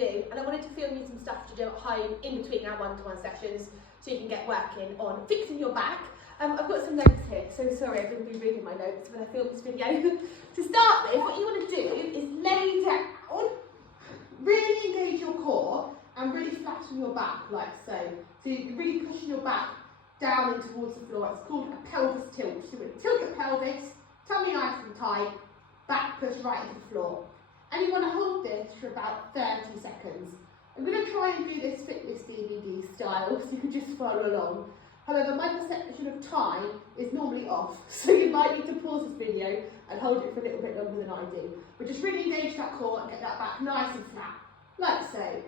do, and I wanted to film you some stuff to do at home in between our one-to-one sessions so you can get working on fixing your back. I've got some notes here, so sorry I'm going to be reading my notes when I film this video. To start with, what you want to do is lay down, really engage your core and really flatten your back like so. So you're really pushing your back down and towards the floor. It's called a pelvis tilt. So you're going to tilt your pelvis, tummy nice and tight, back push right into the floor. And you want to hold this for about 30 seconds. I'm going to try and do this fitness DVD style so you can just follow along. However, my perception of time is normally off, so you might need to pause this video and hold it for a little bit longer than I do. But just really engage that core and get that back nice and flat, like so.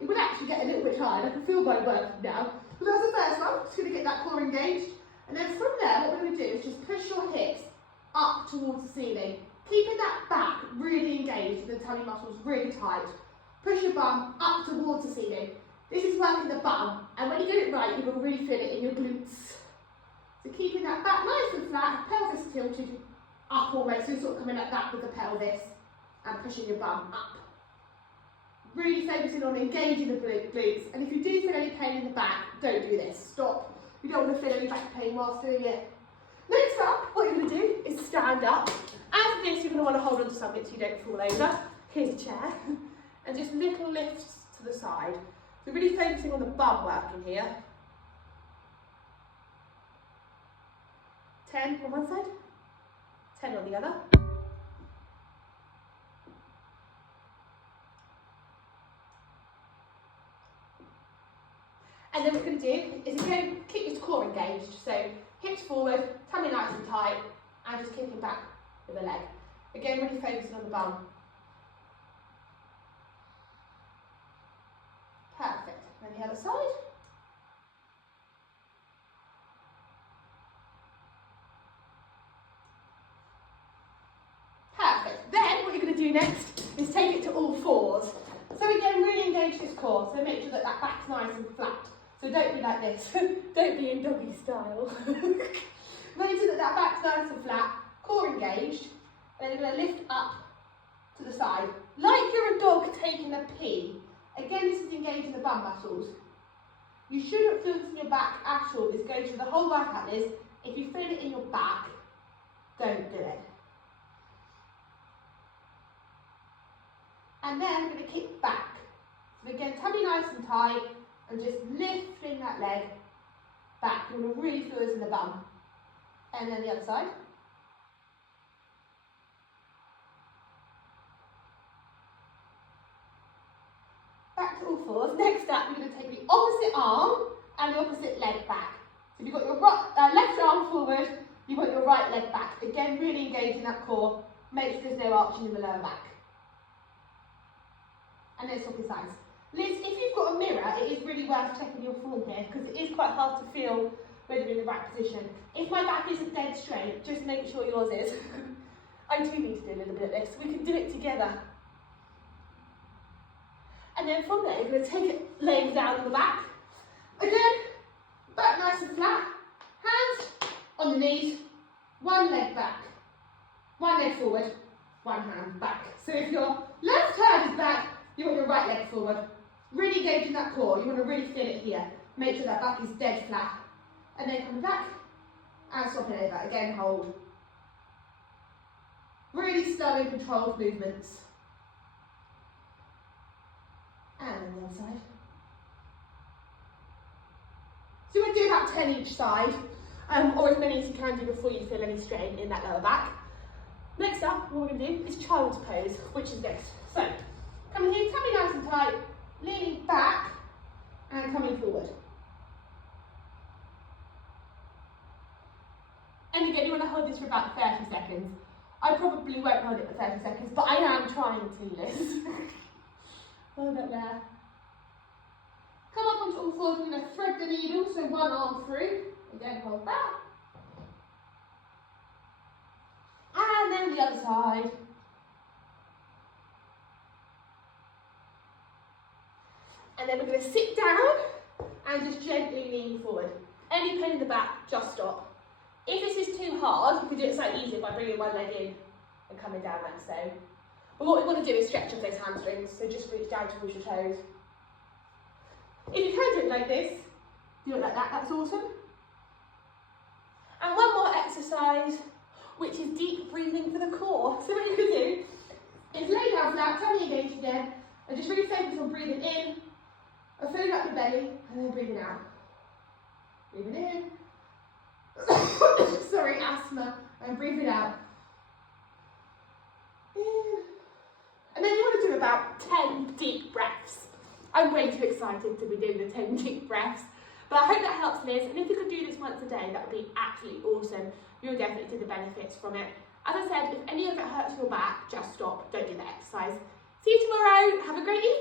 It would actually get a little bit tired, I can feel my working now. But that's the first one, just going to get that core engaged. And then from there, what we're going to do is just push your hips up towards the ceiling, keeping that back really engaged with the tummy muscles really tight. Push your bum up towards the ceiling. This is working the bum, and when you get it right, you will really feel it in your glutes. So keeping that back nice and flat, pelvis tilted up almost, so sort of coming like that with the pelvis, and pushing your bum up. Really focusing on engaging the glutes, and if you do feel any pain in the back, don't do this. Stop. You don't want to feel any back pain whilst doing it. Next up, what you're going to do is stand up. After this, you're going to want to hold on to something so you don't fall over. Here's a chair. And just little lifts to the side. So really focusing on the bum working here. 10 on one side, 10 on the other. And then what we're going to do is again, keep your core engaged. So hips forward, tummy nice and tight, and just kicking back with the leg. Again, really focusing on the bum. Perfect. And the other side. Perfect. Then what you're going to do next is take it to all fours. So again, really engage this core. So make sure that that back's nice and flat. So don't be like this. Don't be in doggy style. Make sure that that back's nice and flat, core engaged, and then you're going to lift up to the side. Like you're a dog taking a pee. Again, this is engaging the bum muscles. You shouldn't feel this in your back at all. This goes through the whole workout is, if you feel it in your back, don't do it. And then we're going to kick back. So again, tummy nice and tight, and just lifting that leg back. You want to really feel this in the bum. And then the other side. Back to all fours. Next up, you're going to take the opposite arm and the opposite leg back. So you've got your left arm forward, you've got your right leg back. Again, really engaging that core. Make sure there's no arching in the lower back. And then swapping sides. Liz, if you've got a mirror, it is really worth checking your form here because it is quite hard to feel whether you're in the right position. If my back isn't dead straight, just make sure yours is. I do need to do a little bit of this. We can do it together. And then from there, you're going to take it laying down on the back. Again, back nice and flat. Hands on the knees. One leg back. One leg forward. One hand back. So if your left hand is back, you want your right leg forward. Really engaging that core. You want to really feel it here. Make sure that back is dead flat. And then coming back and swapping over. Again, hold. Really slow and controlled movements. And then the other side. So you want to do about 10 each side, or as many as you can do before you feel any strain in that lower back. Next up, what we're going to do is child's pose, which is this. So, coming here, tummy nice and tight, leaning back, and coming forward. And again, you want to hold this for about 30 seconds. I probably won't hold it for 30 seconds, but I am trying to, Liz. Hold it there. Come up onto all fours, we're going to thread the needle, so one arm through. Again, hold that. And then the other side. And then we're going to sit down and just gently lean forward. Any pain in the back, just stop. If this is too hard, you can do it slightly easier by bringing one leg in and coming down like so. And what we want to do is stretch up those hamstrings, so just reach down towards your toes. If you can do it like this, do it like that, that's awesome. And one more exercise, which is deep breathing for the core. So what you're going to do is lay down flat, tummy engaged again, and just really focus on breathing in, and filling up your belly, and then breathing out. Breathing in. Sorry, asthma. And breathing out. In. And then you want to do about 10 deep breaths. I'm way too excited to be doing the 10 deep breaths. But I hope that helps, Liz. And if you could do this once a day, that would be absolutely awesome. You'll definitely see the benefits from it. As I said, if any of it hurts your back, just stop. Don't do the exercise. See you tomorrow. Have a great evening.